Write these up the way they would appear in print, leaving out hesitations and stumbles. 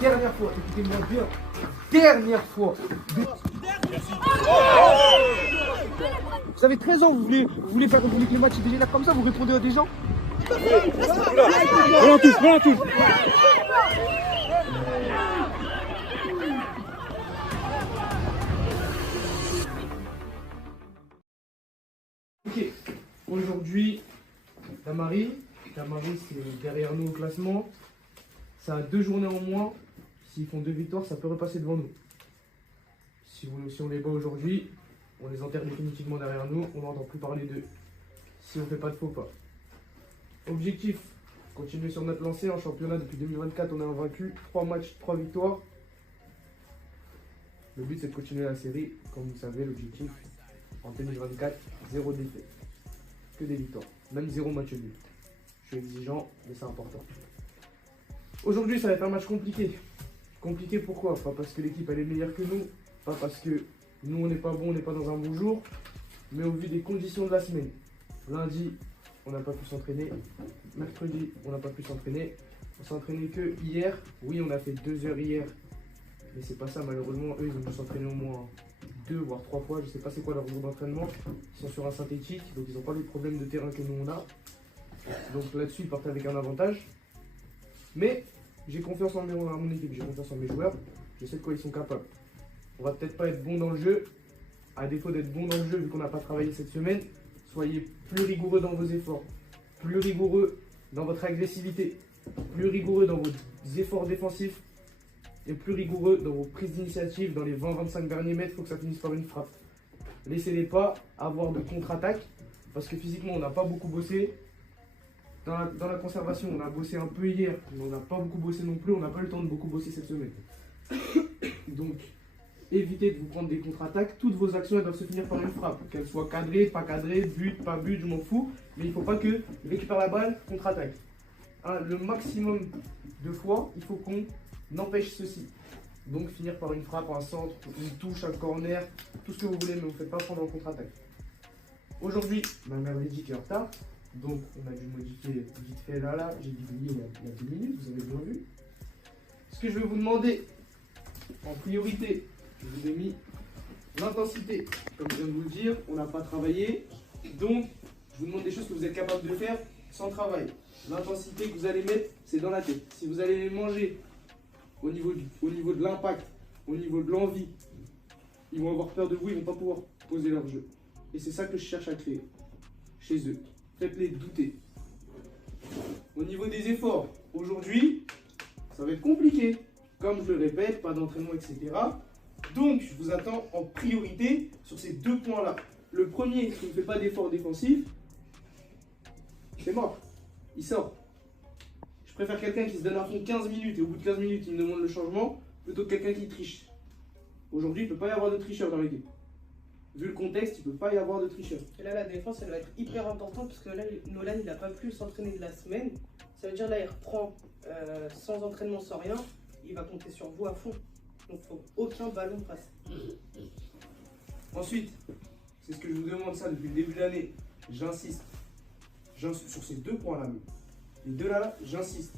dernière fois, écoutez-moi bien, dernière fois. Vous avez 13 ans, vous voulez que les matchs dégénèrent comme ça, vous répondez à des gens. Voilà tous, voilà tous. Ok, aujourd'hui, Damari, c'est derrière nous au classement. Ça a 2 journées en moins. S'ils font 2 victoires, ça peut repasser devant nous. Si on les bat aujourd'hui, on les enterre définitivement derrière nous. On n'entend plus parler d'eux. Si on ne fait pas de faux pas. Objectif, continuer sur notre lancée en championnat depuis 2024. On a invaincu 3 matchs, 3 victoires. Le but, c'est de continuer la série. Comme vous savez, l'objectif en 2024, 0 défaite. Que des victoires. Même 0 match nul. Je suis exigeant, mais c'est important. Aujourd'hui, ça va être un match compliqué. Compliqué pourquoi? Pas parce que l'équipe elle est meilleure que nous, pas parce que nous on n'est pas bon, on n'est pas dans un bon jour, mais au vu des conditions de la semaine. Lundi, on n'a pas pu s'entraîner. Mercredi, on n'a pas pu s'entraîner. On s'est entraîné que hier. Oui, on a fait 2 heures hier, mais c'est pas ça malheureusement. Eux, ils ont dû s'entraîner au moins 2 voire 3 fois. Je sais pas c'est quoi leur jour d'entraînement. Ils sont sur un synthétique, donc ils n'ont pas les problèmes de terrain que nous on a. Donc là-dessus, ils partent avec un avantage. Mais j'ai confiance en mon équipe, j'ai confiance en mes joueurs. Je sais de quoi ils sont capables. On va peut-être pas être bon dans le jeu. À défaut d'être bon dans le jeu, vu qu'on n'a pas travaillé cette semaine, soyez plus rigoureux dans vos efforts, plus rigoureux dans votre agressivité, plus rigoureux dans vos efforts défensifs et plus rigoureux dans vos prises d'initiative. Dans les 20-25 derniers mètres, il faut que ça finisse par une frappe. Laissez-les pas avoir de contre-attaque parce que physiquement, on n'a pas beaucoup bossé. Dans la conservation, on a bossé un peu hier, mais on n'a pas beaucoup bossé non plus. On n'a pas eu le temps de beaucoup bosser cette semaine. Donc, évitez de vous prendre des contre-attaques. Toutes vos actions elles doivent se finir par une frappe. Qu'elles soient cadrées, pas cadrées, but, pas but, je m'en fous. Mais il ne faut pas que récupère la balle, contre-attaque. Hein, le maximum de fois, il faut qu'on empêche ceci. Donc, finir par une frappe, un centre, une touche, un corner, tout ce que vous voulez, mais vous ne faites pas prendre en contre-attaque. Aujourd'hui, ma mère dit qu'il est en retard. Donc on a dû modifier vite fait là, j'ai dû oublier il y a 2 minutes, vous avez bien vu. Ce que je vais vous demander, en priorité, je vous ai mis l'intensité. Comme je viens de vous le dire, on n'a pas travaillé. Donc je vous demande des choses que vous êtes capable de faire sans travail. L'intensité que vous allez mettre, c'est dans la tête. Si vous allez les manger au niveau de l'impact, au niveau de l'envie, ils vont avoir peur de vous, ils ne vont pas pouvoir poser leur jeu. Et c'est ça que je cherche à créer chez eux. Faites-les douter. Au niveau des efforts, aujourd'hui, ça va être compliqué. Comme je le répète, pas d'entraînement, etc. Donc, je vous attends en priorité sur ces 2 points-là. Le premier, qui ne fait pas d'effort défensif, c'est mort. Il sort. Je préfère quelqu'un qui se donne à fond 15 minutes et au bout de 15 minutes, il me demande le changement, plutôt que quelqu'un qui triche. Aujourd'hui, il ne peut pas y avoir de tricheur dans l'équipe. Vu le contexte, il ne peut pas y avoir de tricheur. Et là, la défense, elle va être hyper importante parce que là, Nolan, il n'a pas pu s'entraîner de la semaine. Ça veut dire là, il reprend sans entraînement, sans rien. Il va compter sur vous à fond. Donc, il ne faut aucun ballon passe. Ensuite, c'est ce que je vous demande ça depuis le début de l'année. J'insiste. Sur ces 2 points-là. Les 2 là, j'insiste.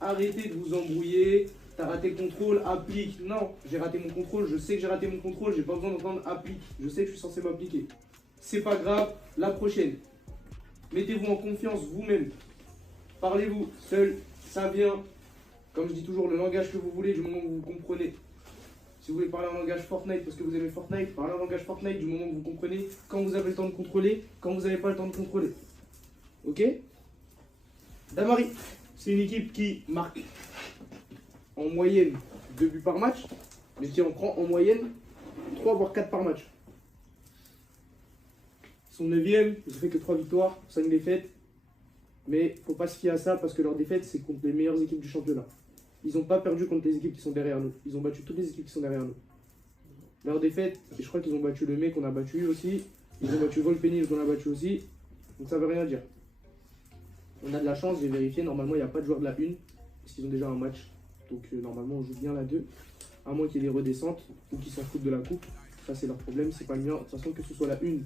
Arrêtez de vous embrouiller. T'as raté le contrôle, applique. Non, j'ai raté mon contrôle, je sais que j'ai raté mon contrôle, j'ai pas besoin d'entendre applique. Je sais que je suis censé m'appliquer. C'est pas grave, la prochaine. Mettez-vous en confiance vous-même. Parlez-vous seul, ça vient. Comme je dis toujours, le langage que vous voulez du moment où vous comprenez. Si vous voulez parler en langage Fortnite parce que vous aimez Fortnite, parlez en langage Fortnite du moment où vous comprenez. Quand vous avez le temps de contrôler, quand vous n'avez pas le temps de contrôler. Ok? Damari, c'est une équipe qui marque en moyenne 2 buts par match, mais qui en prend en moyenne 3 voire 4 par match. Ils sont 9e, ils ont fait que 3 victoires, 5 défaites, mais il ne faut pas se fier à ça parce que leur défaite c'est contre les meilleures équipes du championnat. Ils n'ont pas perdu contre les équipes qui sont derrière nous, ils ont battu toutes les équipes qui sont derrière nous. Leur défaite, et je crois qu'ils ont battu le mec qu'on a battu aussi, ils ont battu Volpenil qu'on a battu aussi, donc ça veut rien dire. On a de la chance, j'ai vérifié, normalement il n'y a pas de joueurs de la 1, parce qu'ils ont déjà un match. Donc normalement on joue bien la 2, à moins qu'il y ait des redescentes ou qu'ils s'en foutent de la coupe. Ça c'est leur problème, c'est pas le mien. De toute façon que ce soit la 1,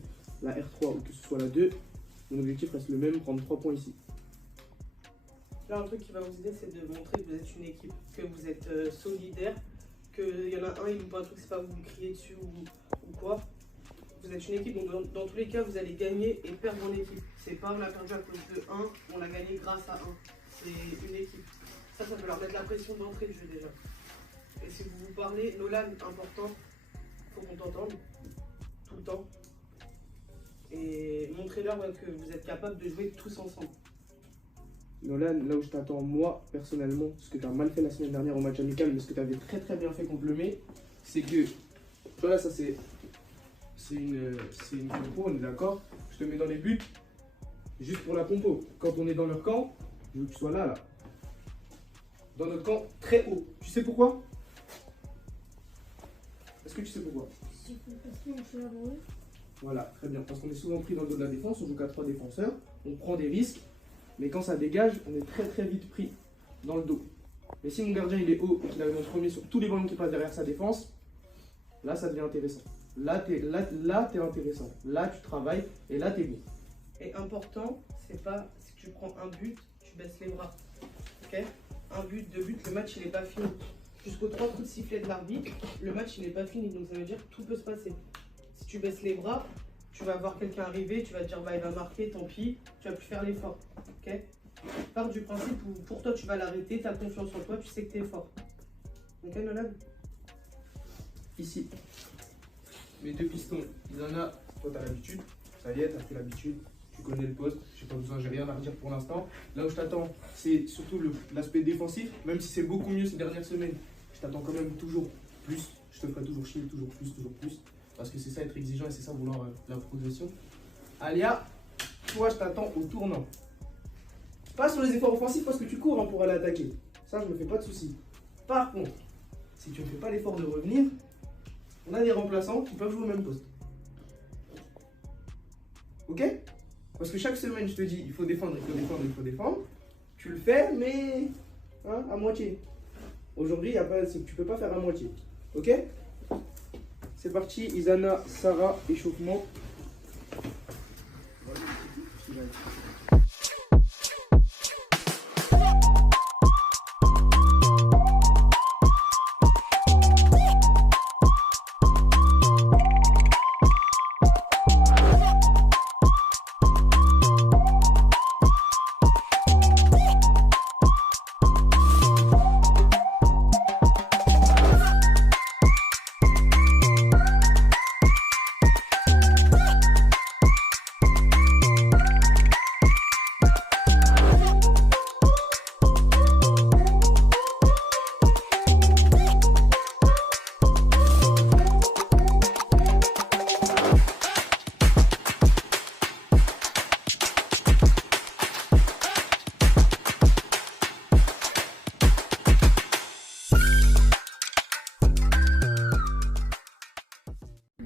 la R3 ou que ce soit la 2, mon objectif reste le même, prendre 3 points ici. Là, un truc qui va vous aider, c'est de montrer que vous êtes une équipe, que vous êtes solidaire, qu'il y en a un, il loupe un truc, c'est pas vous lui criez dessus ou quoi. Vous êtes une équipe, donc dans tous les cas, vous allez gagner et perdre en équipe. C'est pas on a perdu à cause de 1, on a gagné grâce à 1. C'est une équipe. Ça peut leur mettre la pression d'entrée de jeu déjà. Et si vous vous parlez, Nolan, important, faut qu'on t'entende tout le temps. Et montrez-leur que vous êtes capable de jouer tous ensemble. Nolan, là où je t'attends, moi, personnellement, ce que tu as mal fait la semaine dernière au match amical, mais ce que tu avais très très bien fait contre le Mai, c'est que, tu vois là, ça c'est une compo, on est d'accord. Je te mets dans les buts, juste pour la compo. Quand on est dans leur camp, je veux que tu sois là, là. Dans notre camp, très haut. Tu sais pourquoi? Est-ce que tu sais pourquoi? Parce qu'on fait la bruit. Voilà, très bien. Parce qu'on est souvent pris dans le dos de la défense, on joue qu'à 3 défenseurs, on prend des risques, mais quand ça dégage, on est très très vite pris dans le dos. Mais si mon gardien il est haut et qu'il arrive en premier sur tous les ballons qui passent derrière sa défense, là ça devient intéressant. Là t'es intéressant. Là tu travailles et là t'es bon. Et important, c'est pas si tu prends un but, tu baisses les bras. Ok? Un but, 2 buts, le match il n'est pas fini. Jusqu'aux 3 coups de sifflet de l'arbitre, le match il n'est pas fini. Donc ça veut dire que tout peut se passer. Si tu baisses les bras, tu vas voir quelqu'un arriver, tu vas te dire bah il va marquer, tant pis, tu vas plus faire l'effort. Ok? Pars du principe où pour toi tu vas l'arrêter, tu as confiance en toi, tu sais que tu es fort. Ok Nolan? Ici, mes 2 pistons, il en a, toi tu as l'habitude, ça y est, tu as pris l'habitude, tu connais le poste, j'ai pas besoin, j'ai rien à redire pour l'instant. Là où je t'attends, c'est surtout l'aspect défensif, même si c'est beaucoup mieux ces dernières semaines, je t'attends quand même toujours plus, je te ferai toujours chier, toujours plus, parce que c'est ça être exigeant et c'est ça vouloir la progression. Alia, toi je t'attends au tournant. Pas sur les efforts offensifs parce que tu cours pour aller attaquer, ça je me fais pas de soucis. Par contre, si tu ne fais pas l'effort de revenir, on a des remplaçants qui peuvent jouer au même poste. Ok? Parce que chaque semaine, je te dis, il faut défendre. Tu le fais, mais hein, à moitié. Aujourd'hui, tu peux pas faire à moitié. Ok? C'est parti, Isana, Sarah, échauffement.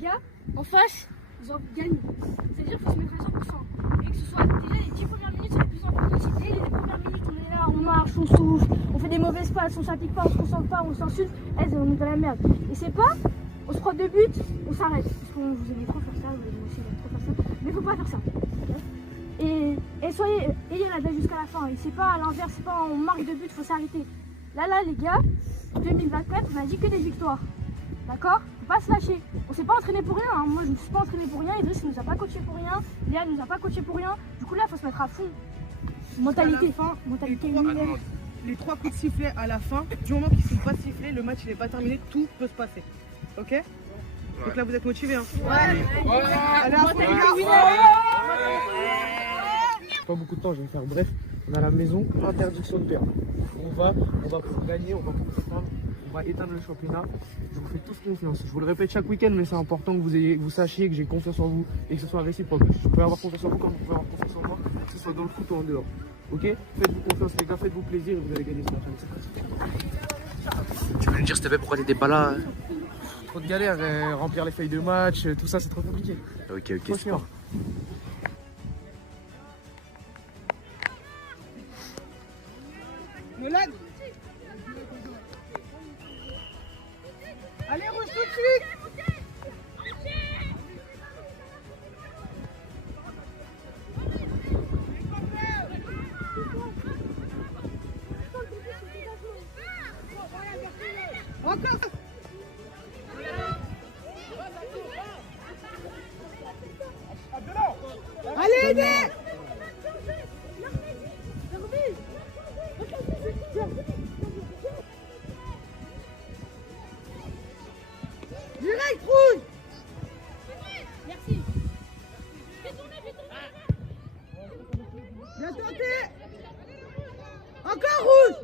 Gars, en face, ils ont gagné. C'est-à-dire qu'il faut se mettre à 100%. Et que ce soit déjà les 10 premières minutes, c'est le plus important. Si dès les premières minutes, on est là, on marche, on souffle, on fait des mauvaises passes, on s'applique pas, on se concentre pas, on s'insulte, on est dans la merde. Et c'est pas, on se prend 2 buts, on s'arrête. Parce qu'on vous aimez trop faire ça, vous aimez aussi trop faire ça. Mais faut pas faire ça. Et soyez, ayez la tête jusqu'à la fin. Et c'est pas à l'inverse, c'est pas on marque 2 buts, faut s'arrêter. Là, les gars, 2024, on a dit que des victoires. D'accord? Faut pas se lâcher. On s'est pas entraîné pour rien. Hein. Moi, je me suis pas entraîné pour rien. Idriss nous a pas coaché pour rien. Léa nous a pas coaché pour rien. Du coup, là, faut se mettre à fond. Mentalité. Mentalité unitaire. Les 3 coups de sifflet à la fin, du moment qu'ils ne sont pas sifflés, le match il n'est pas terminé, tout peut se passer. Ok? Donc là, vous êtes motivés. Hein? Ouais. Allez, Mentalité Pas beaucoup de temps, je vais faire bref. On a la maison, interdiction de perdre. On va pour gagner, on va pour défendre, on va éteindre le championnat. Je vous fais tous confiance. Je vous le répète chaque week-end, mais c'est important que vous sachiez que j'ai confiance en vous et que ce soit réciproque. Je peux avoir confiance en vous comme vous pouvez avoir confiance en moi, que ce soit dans le foot ou en dehors. Ok? Faites-vous confiance les gars, faites-vous plaisir et vous allez gagner ce match. Tu veux me dire, s'il te plaît, pourquoi t'étais pas là? Trop de galères, remplir les feuilles de match, tout ça c'est trop compliqué. Ok, Trop c'est chiant. fort. Nolan! Allez, rouge tout de suite! Encore. Allez, aidez. Direct, rouge. Merci. Bien tenté. Encore rouge.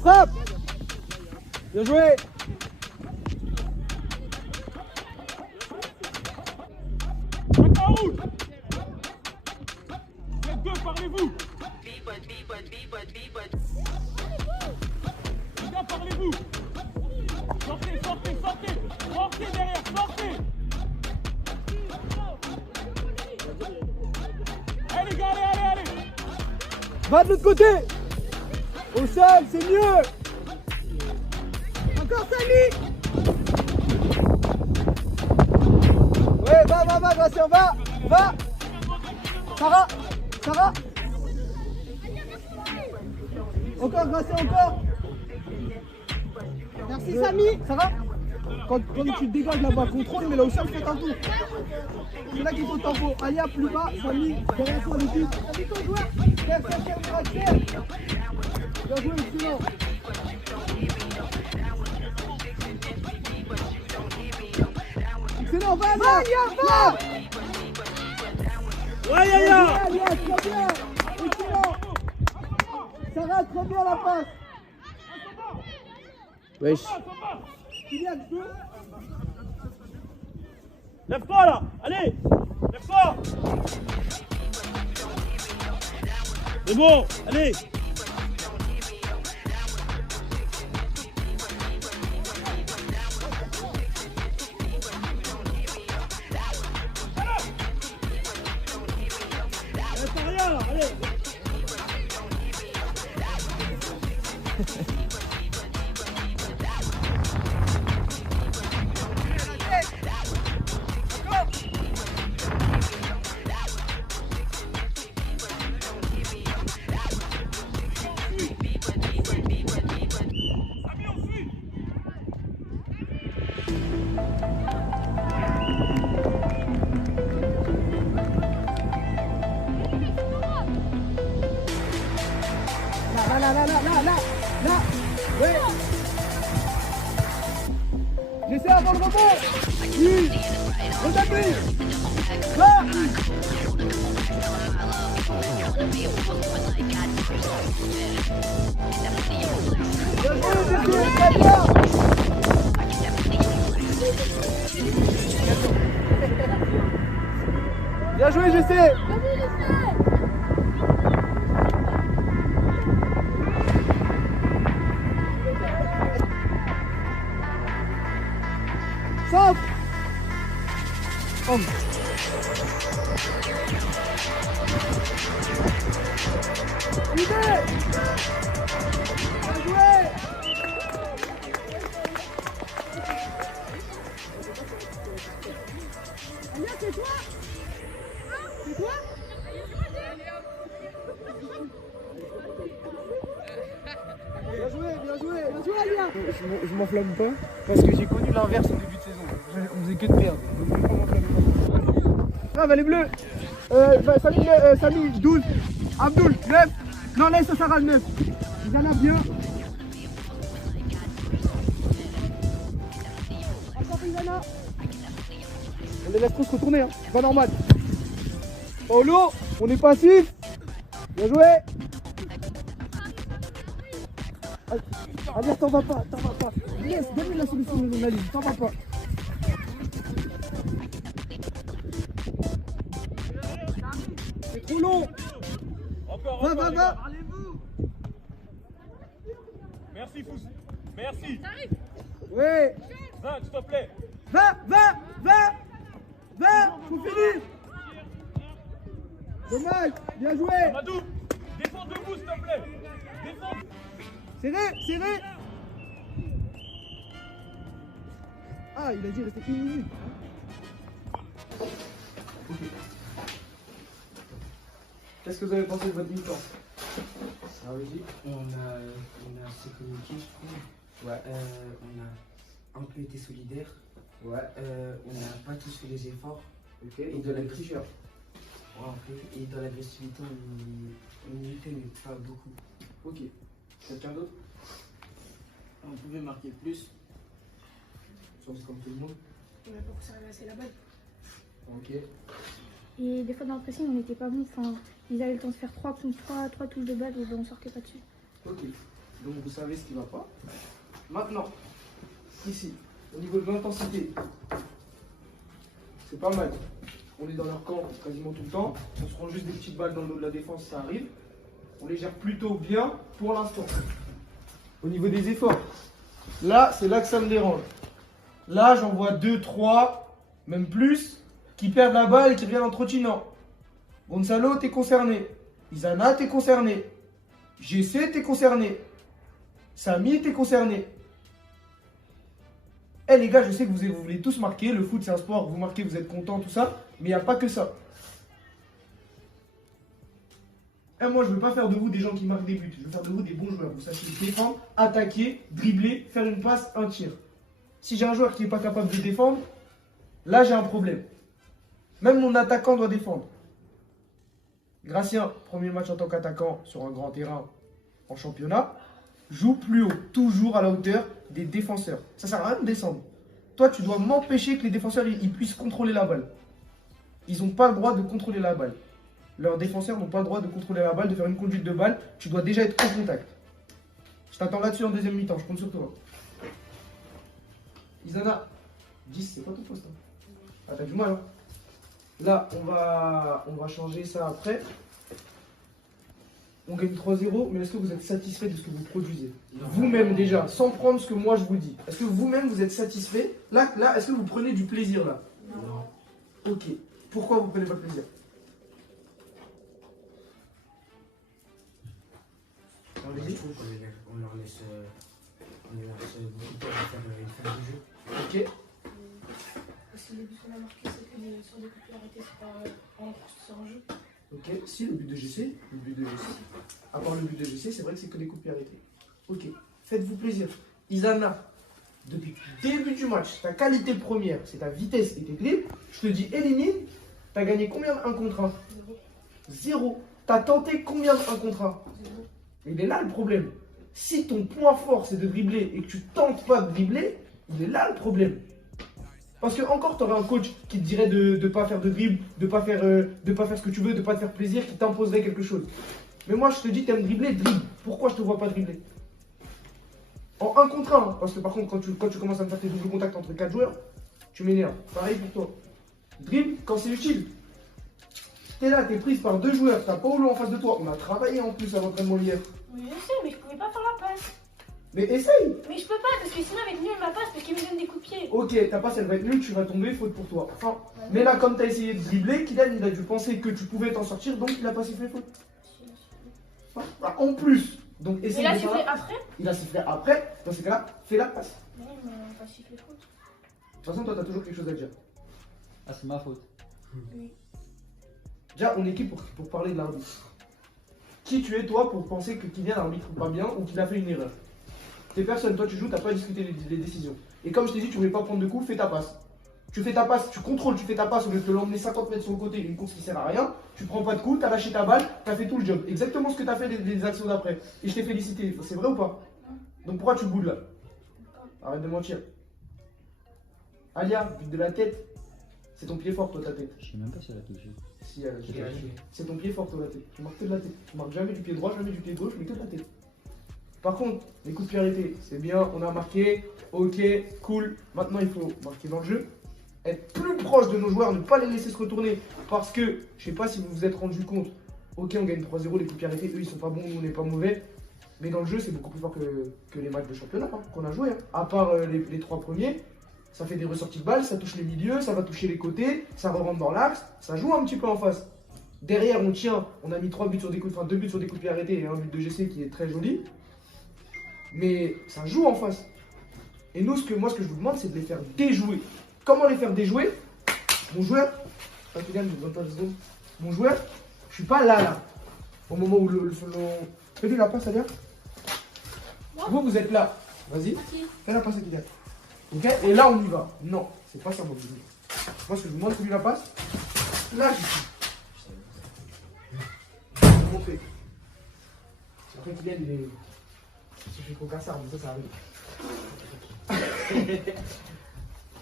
Frappe. Bien joué. Parlez-vous. Les gars, parlez-vous. Sortez, sortez, sortez. Sortez derrière, sortez. Allez les gars, allez, allez, allez. Va de l'autre côté. Au sol, c'est mieux. Encore Samy. Ouais, va, Gracien, va. Sarah. Encore, Gracien, encore. Merci, Samy. Sarah. Quand tu te dégages là-bas, contrôle, mais là au sol, fais un tour. C'est là qu'il faut tempo. Alia, plus bas, Samy, derrière toi, l'équipe. Samy, ton joueur. Faire, Axel. Bien joué, excellent. Excellent, va, Alia, va. Ouais, Yaya. Alia, très bien. Excellent. Sarah, très bien la passe. Wesh. Kylian, tu peux. Lève-toi là. Allez. Lève-toi. C'est bon. Allez. Allez. Là. Ouais. J'essaie avant le rebond. Oui. Redappuie. Va. Bien joué, j'essaie. Centre. Idée. Bien joué. Alia, c'est toi? C'est toi? Bien joué, Alia. Je m'enflamme pas parce que j'ai connu l'inverse au début de saison. On faisait que de perdre. Donc je vais pas m'enflammer. Bravo les bleus. Samy, 12. Abdoul, 9. Non, laisse Sarah, 9. Isana, bien. Encore Isana. On les laisse trop se retourner, hein. C'est pas normal. Paolo, on est passif. Bien joué. Allez, t'en vas pas. Laisse, donne-lui la solution de la ligne, t'en vas pas. C'est trop long. Encore, Va. Merci, Fous. Merci. Ouais. Va, s'il te plaît. Va. Faut finir. Dommage, bien joué. Amadou, descends debout, s'il te plaît. Descends. Serré. Ah, il a dit rester 1 minute. Ok. Qu'est-ce que vous avez pensé de votre mi-temps? Ah oui, On a assez communiqué, je trouve. ouais, On a un peu été solidaires. ouais, On n'a pas tous fait les efforts. ok, et de la tricheur. Ouais, un peu. Et dans l'agressivité, on y était, mais pas beaucoup. Ok. Quelqu'un d'autre? On pouvait marquer plus. Sur comme tout le monde. On n'a pas poussé assez la balle. Ok. Et des fois dans le pressing, on n'était pas bon. Enfin, ils avaient le temps de faire 3 contre 3 touches de balle et ben, on sortait pas dessus. Ok. Donc vous savez ce qui va pas. Maintenant, ici, au niveau de l'intensité, c'est pas mal. On est dans leur camp quasiment tout le temps. On se prend juste des petites balles dans le dos de la défense, ça arrive. On les gère plutôt bien pour l'instant. Au niveau des efforts, là, c'est là que ça me dérange. Là, j'en vois 2, 3, même plus, qui perdent la balle et qui reviennent en trottinant. Gonzalo, t'es concerné. Isana, t'es concerné. GC, t'es concerné. Samy, t'es concerné. Eh les gars, je sais que vous voulez tous marquer. Le foot, c'est un sport. Vous marquez, vous êtes contents, tout ça. Mais il n'y a pas que ça. Et moi, je ne veux pas faire de vous des gens qui marquent des buts. Je veux faire de vous des bons joueurs. Vous sachez défendre, attaquer, dribbler, faire une passe, un tir. Si j'ai un joueur qui n'est pas capable de défendre, là, j'ai un problème. Même mon attaquant doit défendre. Gracien, premier match en tant qu'attaquant sur un grand terrain en championnat, joue plus haut, toujours à la hauteur des défenseurs. Ça sert à rien de descendre. Toi, tu dois m'empêcher que les défenseurs ils puissent contrôler la balle. Ils n'ont pas le droit de contrôler la balle. Leurs défenseurs n'ont pas le droit de contrôler la balle, de faire une conduite de balle. Tu dois déjà être en contact. Je t'attends là-dessus en deuxième mi-temps, je compte sur toi. Isana, 10, c'est pas ton poste. Hein. Ah, t'as du mal, hein. Là, on va changer ça après. On gagne 3-0, mais est-ce que vous êtes satisfait de ce que vous produisez? Vous-même déjà, sans prendre ce que moi je vous dis. Est-ce que vous-même vous êtes satisfait? Là, est-ce que vous prenez du plaisir là? Non. Ok. Pourquoi vous prenez pas de plaisir? Je trouve qu'on leur laisse beaucoup de temps à faire une phase de jeu. Ok. Parce que les buts qu'on a marqués, c'est que sur des coups de pied arrêtés, c'est pas en jeu. Ok. Si, le but de GC, à part le but de GC, c'est vrai que c'est que des coups de pied arrêtés. Ok. Faites-vous plaisir. Isana, depuis le début du match, ta qualité première, c'est ta vitesse et tes dribbles. Je te dis, élimine, t'as gagné combien de 1 contre 1? 0. T'as tenté combien de 1 contre 1? 0. Il est là le problème. Si ton point fort c'est de dribbler et que tu tentes pas de dribbler, il est là le problème. Parce que encore tu aurais un coach qui te dirait de ne pas faire de dribble, de pas faire ce que tu veux, de pas te faire plaisir, qui t'imposerait quelque chose. Mais moi je te dis, t'aimes dribbler, dribble. Pourquoi je te vois pas dribbler? En 1 contre 1, hein, parce que par contre quand tu commences à me faire tes doubles contacts entre 4 joueurs, tu m'énerves. Pareil pour toi. Dribble quand c'est utile. T'es là, t'es prise par 2 joueurs, t'as Paolo en face de toi. On a travaillé en plus à l'entraînement hier. Oui, je sais, mais je pouvais pas faire la passe. Mais essaye! Mais je peux pas, parce que sinon, avec lui, il ma passe, parce qu'il me donne des coups de pied. Ok, ta passe elle va être nulle, tu vas tomber, faute pour toi. Enfin, mais là, comme t'as essayé de dribbler, Kylian il a dû penser que tu pouvais t'en sortir, donc il a pas sifflé faute. Enfin, en plus, donc Et essaye là, de tu faire fais la- après? Il a sifflé après, dans ces cas-là, fais la passe. Non, mais on va siffler faute. De toute façon, toi t'as toujours quelque chose à dire. Ah, c'est ma faute. Déjà, on est qui pour parler de l'arbitre? Qui tu es toi pour penser que Kylian arbitre pas bien ou qu'il a fait une erreur? T'es personne, toi tu joues, t'as pas à discuter les décisions. Et comme je t'ai dit, tu voulais pas prendre de coups, fais ta passe. Tu fais ta passe, tu contrôles, tu fais ta passe au lieu de te l'emmener 50 mètres sur le côté, une course qui sert à rien. Tu prends pas de coups, t'as lâché ta balle, t'as fait tout le job. Exactement ce que t'as fait des actions d'après. Et je t'ai félicité. C'est vrai ou pas? Donc pourquoi tu boudes là? Arrête de mentir. Alia, but de la tête. C'est ton pied fort, toi, ta tête. Je sais même pas si elle a touché. Si, elle a touché. C'est ton pied fort, toi, la tête. Tu marques que de la tête. Tu marques jamais du pied droit, jamais du pied gauche, mais que de la tête. Par contre, les coups de pied arrêtés, c'est bien, on a marqué, ok, cool. Maintenant, il faut marquer dans le jeu. Être plus proche de nos joueurs, ne pas les laisser se retourner. Parce que, je sais pas si vous vous êtes rendu compte, ok, on gagne 3-0, les coups de pied arrêtés, eux, ils sont pas bons, nous, on n'est pas mauvais. Mais dans le jeu, c'est beaucoup plus fort que les matchs de championnat hein, qu'on a joué. Hein. À part les 3 premiers, ça fait des ressorties de balles, ça touche les milieux, ça va toucher les côtés, ça rentre dans l'axe, ça joue un petit peu en face. Derrière, on tient, on a mis 2 buts sur des coups de pied arrêtés et un but de GC qui est très joli. Mais ça joue en face. Et nous, moi, ce que je vous demande, c'est de les faire déjouer. Comment les faire déjouer? Mon joueur, Toi, Kylian, dans 2 secondes. Mon joueur, je suis pas là. Au moment où fais-lui la passe, Alia. Vous êtes là. Vas-y. Fais la passe à Kylian. Ok? Et là, on y va. Non, c'est pas ça, mon business. Moi, ce que je vous demande, c'est lui la passe. Là, je suis. Je vous fais. Après, Kylian, il est. Je suis cocassard, mais ça arrive.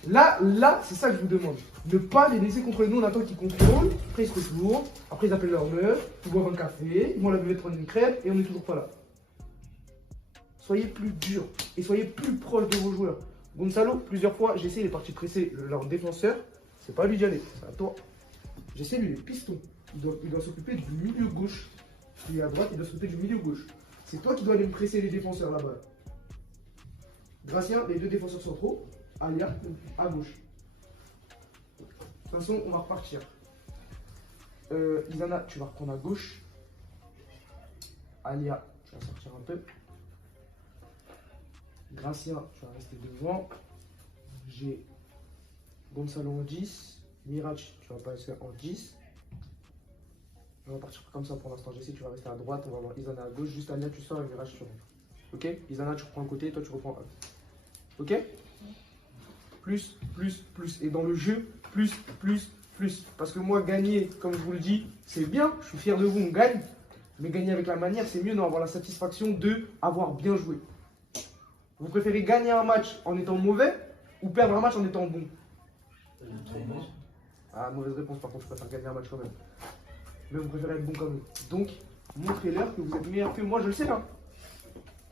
Là, c'est ça que je vous demande. Ne pas les laisser contrôler. Nous, on attend qu'ils contrôlent. Après, ils se retournent. Après, ils appellent leur meuf. Ils boivent un café. Ils vont la buvette prendre une crêpe. Et on n'est toujours pas là. Soyez plus dur. Et soyez plus proche de vos joueurs. Gonzalo, plusieurs fois, j'essaie, il est parti presser leur défenseur. C'est pas à lui d'y aller. C'est à toi. J'essaie, lui, les pistons. Il doit s'occuper du milieu gauche. Lui, à droite, il doit s'occuper du milieu gauche. C'est toi qui dois aller me presser les défenseurs là-bas. Gracien, les 2 défenseurs centraux. Alia, à gauche. De toute façon, on va repartir. Isana, tu vas reprendre à gauche. Alia, tu vas sortir un peu. Gracien, tu vas rester devant. J'ai Gonzalo en 10. Mirach, tu vas passer en 10. On va partir comme ça pour l'instant. J'essaie, tu vas rester à droite. On va voir Isana à gauche. Juste Alia, tu sors et Mirach, tu rentres. Ok? Isana, tu reprends un côté. Toi, tu reprends un. Ok? Plus. Et dans le jeu, plus. Parce que moi, gagner, comme je vous le dis, c'est bien. Je suis fier de vous, on gagne. Mais gagner avec la manière, c'est mieux d'avoir la satisfaction de avoir bien joué. Vous préférez gagner un match en étant mauvais ou perdre un match en étant bon? Ah, mauvaise réponse, par contre, je préfère gagner un match quand même. Mais vous préférez être bon quand même. Donc, montrez-leur que vous êtes meilleur que moi, je le sais là.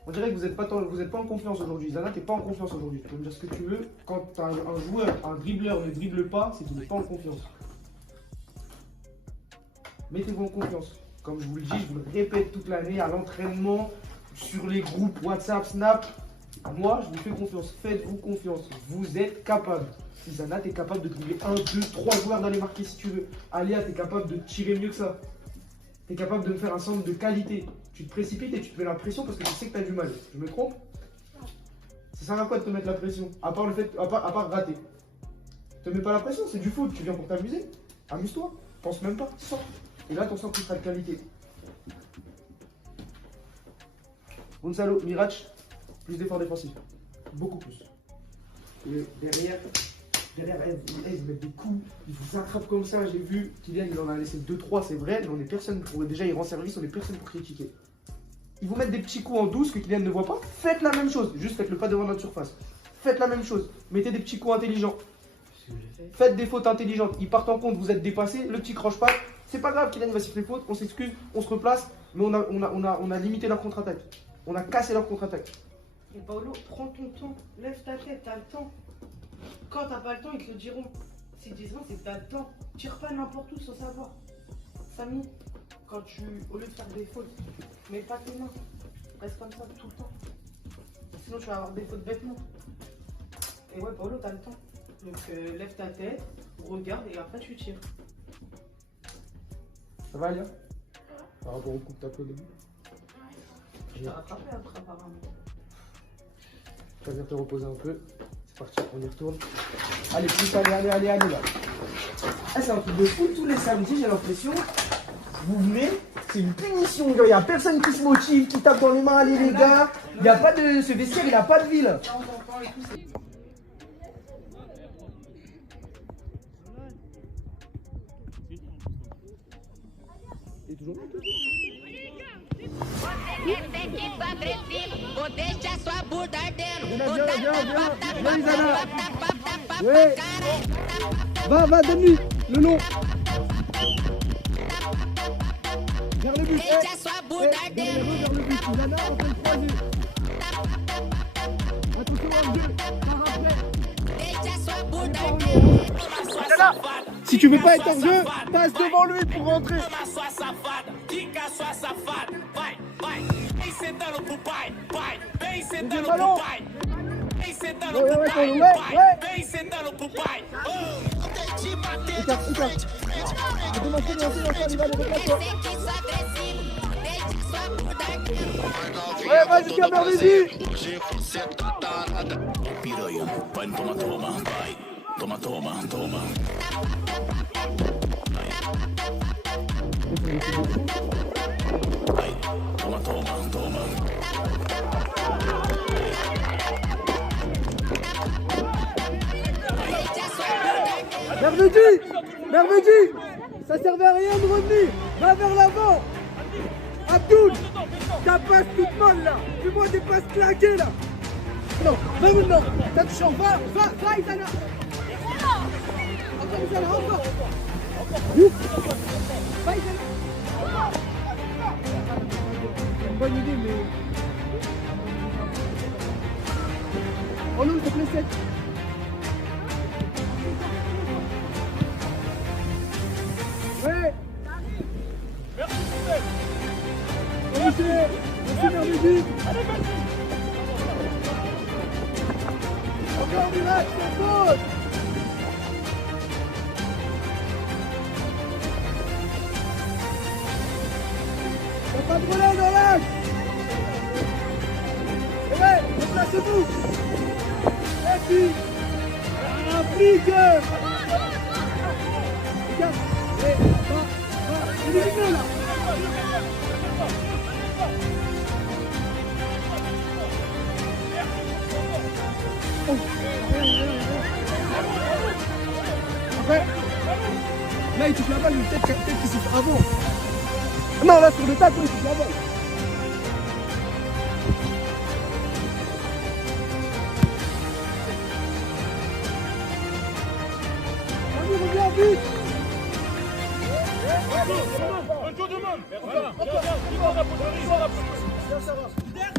On dirait que vous n'êtes pas en confiance aujourd'hui. Zana, t'es pas en confiance aujourd'hui. Tu peux me dire ce que tu veux. Quand un joueur, un dribbleur ne dribble pas, c'est qu'il n'est pas en confiance. Mettez-vous en confiance. Comme je vous le dis, je vous le répète toute l'année à l'entraînement, sur les groupes WhatsApp, Snap. Moi, je vous fais confiance. Faites-vous confiance. Vous êtes capable. Isana, tu es capable de dribbler 1, 2, 3 joueurs dans les marquer si tu veux. Alia, tu es capable de tirer mieux que ça. Tu es capable de me faire un centre de qualité. Tu te précipites et tu te mets la pression parce que tu sais que tu as du mal. Je me trompe? Ça sert à quoi de te mettre la pression? À part le fait, à part rater. Te mets pas la pression, c'est du foot. Tu viens pour t'amuser. Amuse-toi. Pense même pas. Sors. Et là, ton centre sera de qualité. Gonzalo, Mirach, plus d'efforts défensifs. Beaucoup plus. Et derrière, ils mettent des coups, ils vous attrapent comme ça. J'ai vu Kylian, il en a laissé 2-3, c'est vrai, mais on est personne pour. Déjà, il rend service, on est personne pour critiquer. Ils vous mettent des petits coups en douce que Kylian ne voit pas. Faites la même chose, juste faites-le pas devant notre surface. Faites la même chose, mettez des petits coups intelligents. Faites des fautes intelligentes. Ils partent en compte, vous êtes dépassé, le petit croche-patte. C'est pas grave, Kylian va siffler faute, on s'excuse, on se replace, mais on a limité leur contre-attaque. On a cassé leur contre-attaque. Et Paolo, prends ton temps, lève ta tête, t'as le temps. Quand t'as pas le temps, ils te le diront. S'ils disent non, c'est que t'as le temps. Tire pas n'importe où sans savoir. Samy, quand au lieu de faire des fautes, mets pas tes mains. Reste comme ça tout le temps. Sinon, tu vas avoir des fautes bêtement. Et ouais, Paolo, t'as le temps. Donc, lève ta tête, regarde et après tu tires. Ça va, Alia? Par rapport au coup que t'as fait au début? Je t'ai rattrapé après, apparemment. Tu vas venir te reposer un peu. C'est parti, on y retourne. Allez, plus, allez là. Ah, c'est un truc de fou, tous les samedis, j'ai l'impression. Vous venez, c'est une punition. Il n'y a personne qui se motive, qui tape dans les mains. Allez, les gars. Il n'y a pas de. Ce vestiaire, il n'a pas de vie là. Et toujours Va, donne-lui le long. Vers le but. Vers le but. Isana, on fait le croisé. Attention, un, deux, par après. Si tu veux pas être en jeu, passe devant lui pour rentrer. Ouais, vas-y, Cabernet. Merveille, ça servait à rien de revenir. Va vers l'avant. Abdoul, ta passe toute molle là. Fais-moi des passes claquées là. Non, va maintenant. T'as du champ. Va, Isana. Encore Isana, encore. Ouf. Va Isana. C'est une bonne idée, mais... Oh non, s'il te plaît, 7. Ouais. Merci, Merci, Merveille. Encore Miracle, c'est faute. T'as pas de relais dans l'axe. Ouais, déplacez-vous. Et puis, applique. Regarde, va, élimine là. Après, là il touche la balle, peut-être qu'il siffle avant. Non, là sur le tacle, il touche la balle. Allez, reviens vite. Un tour de main. Voilà. Ça va.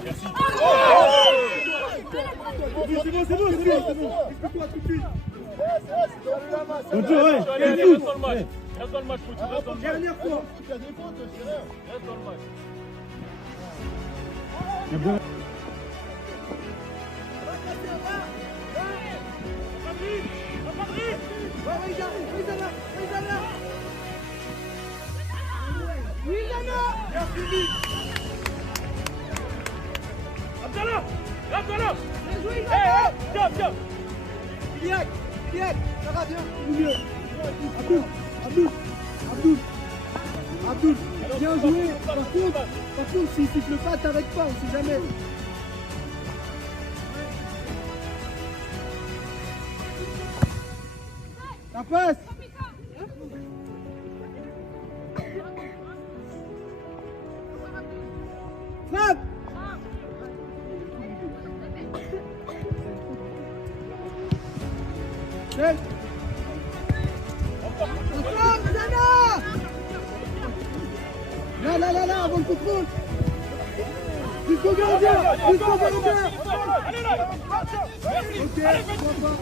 Merci. C'est bon. Explique-toi tout de suite. Reste dans le match. Reste dans le match. Dernière fois. Reste dans le match. Abdallah. Viens. Iliak, ça va bien. Mieux. Abdoul, bien joué. Par contre, s'il siffle pas, t'arrêtes pas, on sait jamais. Ça passe. Frappe. Encore, Zana. Là, avant le contrôle. Jusqu'au gardien. Allez là. Ok, pourquoi pas.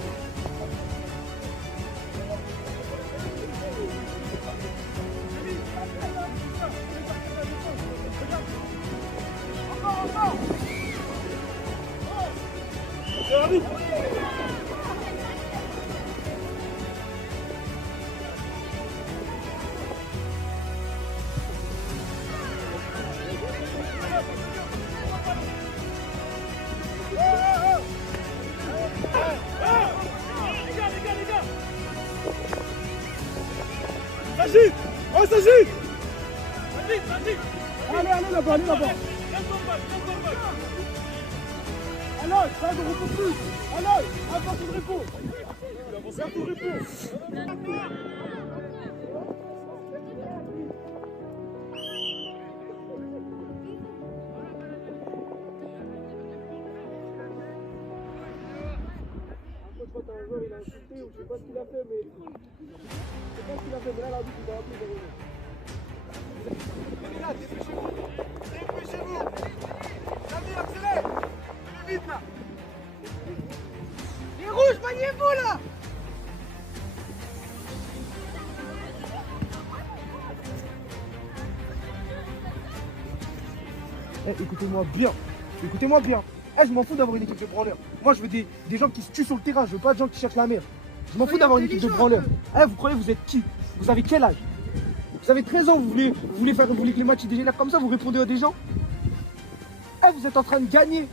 S'agit. Allez, là-bas. Reste dans le match. Alors, ça ne repose plus. Alors, avance de repos. Quand t'as un joueur, il a insulté ou je sais pas ce qu'il a fait, mais là, l'arbitre, il va rappeler derrière. Les gars, dépêchez-vous. Samir, accélère. Venez vite, là. Les rouges, maniez-vous, là. Écoutez-moi bien. Je m'en fous d'avoir une équipe de branleurs. Moi, je veux des gens qui se tuent sur le terrain. Je veux pas de gens qui cherchent la merde. Je m'en fous d'avoir une équipe de branleurs. Vous croyez vous êtes qui? Vous avez quel âge? Vous avez 13 ans, vous voulez que les matchs dégénèrent comme ça, vous répondez à des gens? Vous êtes en train de gagner.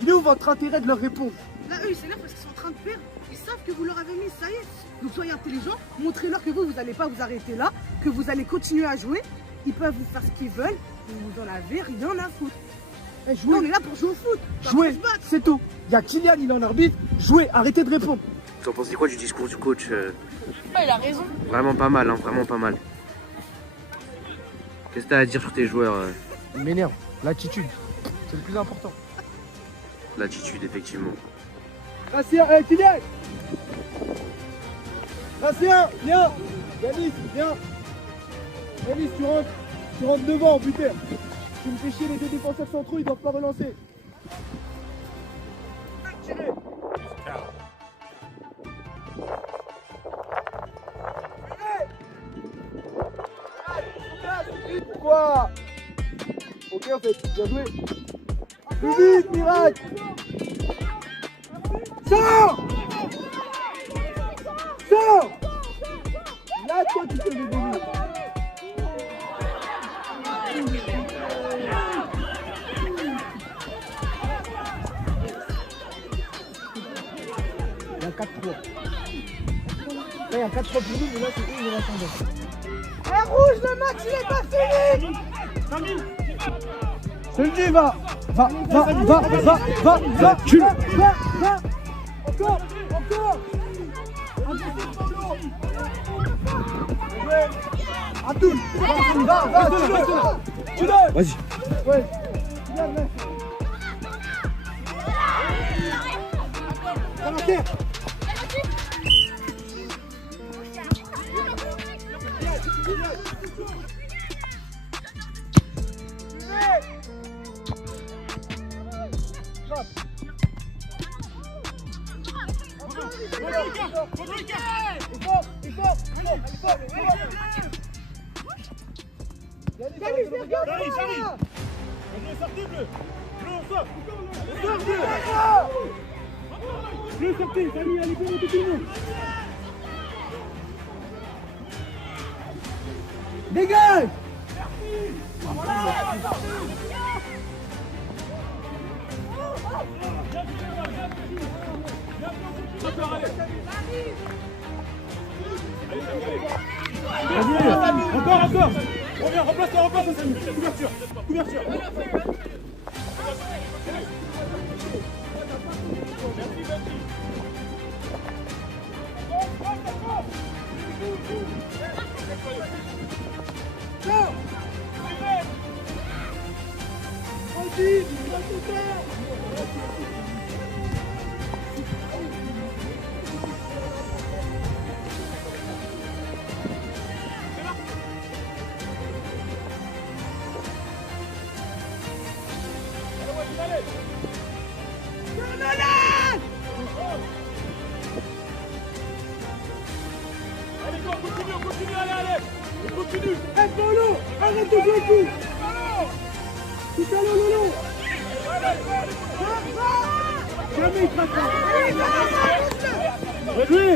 Il est où votre intérêt de leur répondre? Là, eux, ils s'énervent parce qu'ils sont en train de perdre. Ils savent que vous leur avez mis, ça y est. Donc soyez intelligents, montrez-leur que vous n'allez pas vous arrêter là, que vous allez continuer à jouer. Ils peuvent vous faire ce qu'ils veulent, vous en avez rien à foutre. Eh, Nous, on est là pour jouer au foot. Jouez, c'est tout. Il y a Kylian, il est en arbitre. Jouez, arrêtez de répondre. Vous en pensez quoi du discours du coach Il a raison. Vraiment pas mal, hein, vraiment pas mal. Qu'est-ce que t'as à dire sur tes joueurs Il m'énerve. L'attitude, c'est le plus important. L'attitude, effectivement. Bastien, Kylian Bastien, viens Yanis, viens Yanis, tu rentres devant, putain. Tu me fais chier, les deux défenseurs centraux, ils doivent pas relancer. Tirez. Pourquoi? Ok, en fait, bien joué. Plus vite, Miracle. Sors. Sors. Là, toi, tu fais le début. Il y a 4-3. Là, il y a 4-3 pour nous, mais là, c'est eux, ils vont attendre. Eh, rouge, le match, il est pas fini. Je le dis, va, tu va. Encore. Abdoul, va, tu donnes. Vas-y. Ouais. Dégage! Encore. Reviens, remplace, Samy. Couverture. Continue. Arrête de jouer le coup. Tout à l'heure, Lolo. Jamais il craque pas. Vas-y.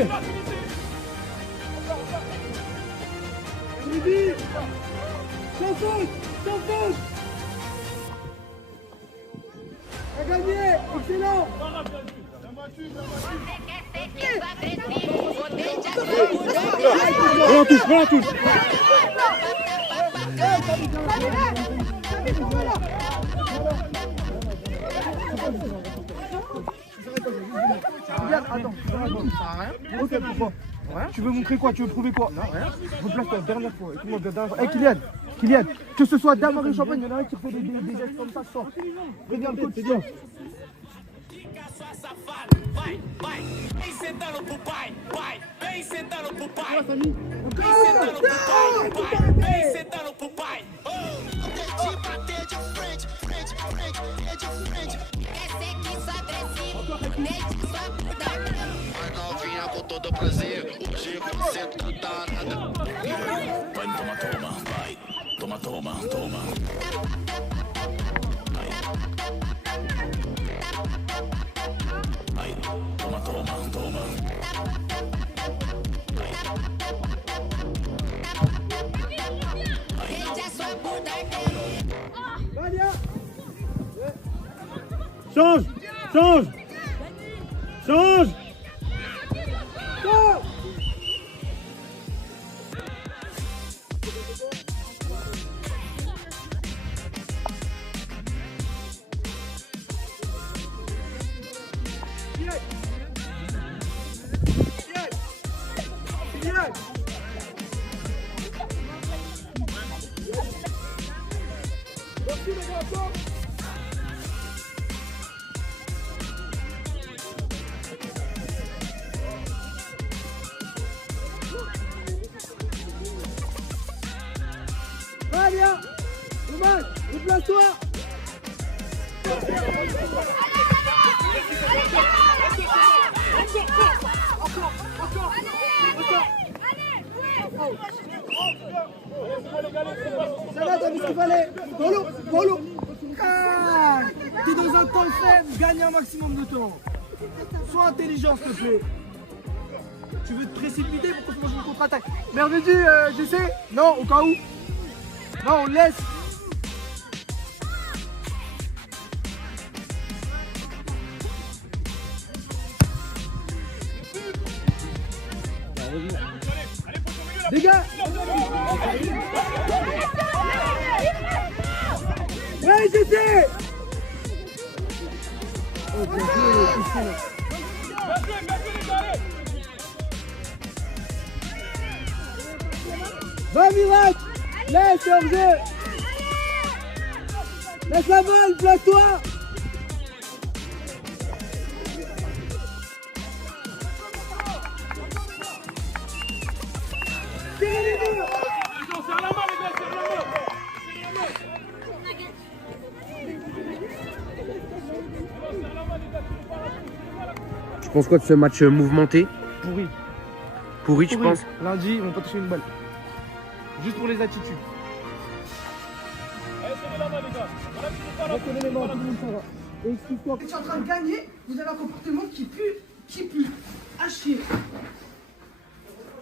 Rudy. Sans faute. A gagné. Excellent. Prends la touche. Attends, ok, pourquoi? Tu veux montrer quoi? Tu veux prouver quoi? Non, rien. Replace-toi, dernière fois. Kylian, que ce soit Damar et Champagne, il y en a un qui fait des gestes comme ça, sort. Regarde le coach, c'est bien. Novinha com todo prazer, hoje você tá danada. Vai, toma, vai. Toma. Change. Kylian. Merci les garçons. Va, viens. Romain, déplace-toi. Ça va, t'as vu ce qu'il fallait. Polo. Ah, t'es dans un temps faible, gagne un maximum de temps. Sois intelligent, s'il te plaît. Tu veux te précipiter pour qu'on se mange une contre-attaque. Merveilleux, j'essaie. Non, au cas où. Non, on le laisse. Dégage. Ouais, j'essaie. Va, Miracle. Laisse, hors-jeu. Laisse la balle, place-toi. Tu penses quoi de ce match mouvementé? Pourri. Pourri, tu penses? Lundi, ils vont pas toucher une balle. Juste pour les attitudes. Reconnais les mains, tout le monde s'en va. Et excuse-toi. Tu es en train de gagner, vous avez un comportement qui pue. À chier.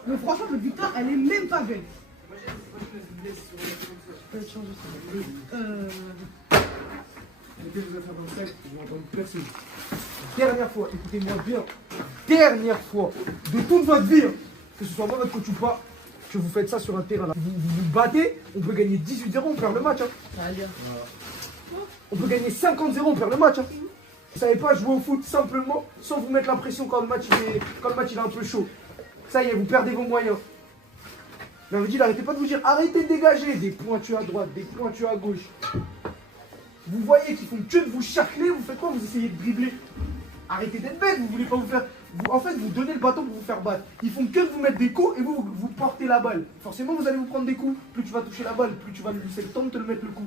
Mais franchement, votre victoire, elle est même pas belle. Je peux te changer ça. Dernière fois, écoutez-moi bien. Dernière fois de toute votre vie, que ce soit moi votre coach ou pas, que vous faites ça sur un terrain là. Vous vous battez, on peut gagner 18-0, on perd le match. On peut gagner 50-0, on perd le match. Vous savez pas jouer au foot simplement sans vous mettre la pression quand le match il est un peu chaud. Ça y est, vous perdez vos moyens. Mais on vous dit, arrêtez pas de vous dire, arrêtez de dégager des pointus à droite, des pointus à gauche. Vous voyez qu'ils font que de vous charcler, vous faites quoi? Vous essayez de dribbler. Arrêtez d'être bête, vous voulez pas vous faire... en fait, vous donnez le bâton pour vous faire battre. Ils font que de vous mettre des coups et vous portez la balle. Forcément, vous allez vous prendre des coups. Plus tu vas toucher la balle, plus tu vas lui laisser le temps de te le mettre le coup.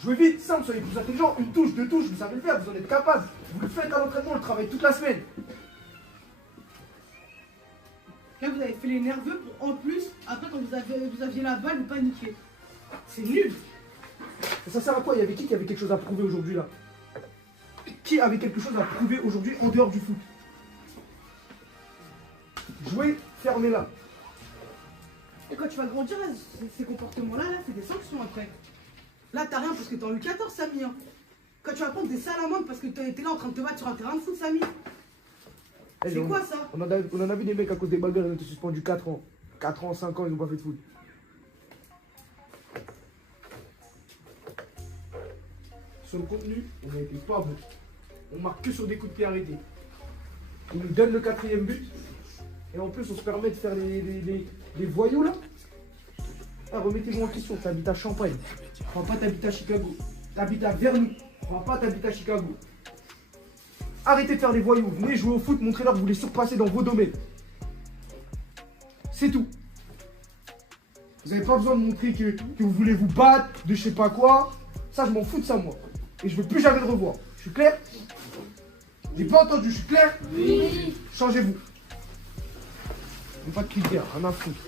Jouez vite, simple, soyez plus intelligent. Une touche, deux touches, vous savez le faire, vous en êtes capable. Vous le faites à l'entraînement, on le travaille toute la semaine. Là, vous avez fait les nerveux pour en plus, après, quand vous aviez la balle, vous paniquez. C'est nul. Et ça sert à quoi? Il y avait qui avait quelque chose à prouver aujourd'hui là? Qui avait quelque chose à prouver aujourd'hui en dehors du foot? Jouez, fermez-la. Et quand tu vas grandir, là, ces comportements-là, c'est des sanctions après. Là, t'as rien parce que t'es en U14, Samy. Hein. Quand tu vas prendre des salamandres parce que t'es là en train de te battre sur un terrain de foot, Samy. C'est quoi ça? On en a vu des mecs à cause des bagarres, ils ont été suspendus 4 ans. 4 ans, 5 ans, ils n'ont pas fait de foot. Sur le contenu, on a été pas bon. On marque que sur des coups de pied arrêtés. Ils nous donnent le 4e but. Et en plus, on se permet de faire les voyous là. Ah, remettez-vous en question, t'habites à Champagne. Crois pas, t'habites à Chicago. T'habites à Vernou. Crois pas, t'habites à Chicago. Arrêtez de faire les voyous. Venez jouer au foot, montrez-leur que vous les surpassez dans vos domaines. C'est tout. Vous n'avez pas besoin de montrer que vous voulez vous battre, de je sais pas quoi. Ça, je m'en fous de ça, moi. Et je veux plus jamais le revoir. Je suis clair? J'ai pas entendu, je suis clair? Oui. Changez-vous. Pas de critères, rien à foutre.